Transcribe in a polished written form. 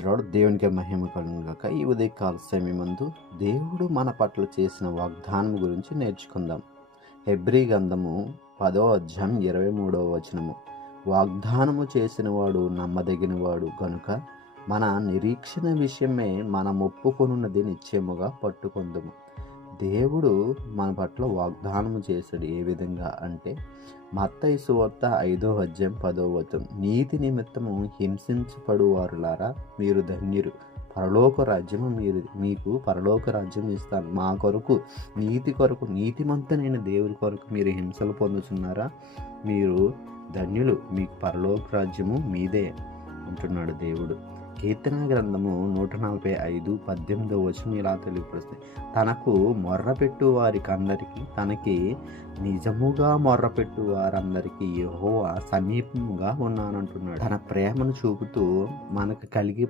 స్తోత్రాలు. దేవునికి మహిమ కలుగును గాక. ఈ ఉదయకాల సమయమందు దేవుడు మన పట్ల చేసిన వాగ్దానం గురించి నేర్చుకుందాం. హెబ్రీ గ్రంథము 10వ అధ్యాయం 23వ వచనము. వాగ్దానము చేసినవాడు నమ్మదగినవాడు గనుక మన నిరీక్షణ విషయమే మనం ఒప్పుకొనున్నది నిశ్చయముగా పట్టుకొందుము. దేవుడు మన పట్ల వాగ్దానము చేశాడు. ఏ విధంగా అంటే మత్తయి సువార్త 5వ అధ్యాయం 10వ వచనం, నీతి నిమిత్తము హింసించబడు వారులారా మీరు ధన్యులు, పరలోక రాజ్యము మీకు పరలోక రాజ్యం ఇస్తాను. మా కొరకు నీతి కొరకు నీతిమంతునైన దేవుని కొరకు మీరు హింసలు పొందుతున్నారా? మీరు ధన్యులు, మీకు పరలోక రాజ్యము మీదే అంటున్నాడు దేవుడు. కీర్తన గ్రంథము 145:18 వచనం ఇలా తెలియపరుస్తుంది, తనకు మొర్రపెట్టు వారికి అందరికీ, తనకి నిజముగా మొర్రపెట్టు వారందరికీ యెహోవా సమీపముగా ఉన్నానంటున్నాడు. తన ప్రేమను చూపుతూ మనకు కలిగి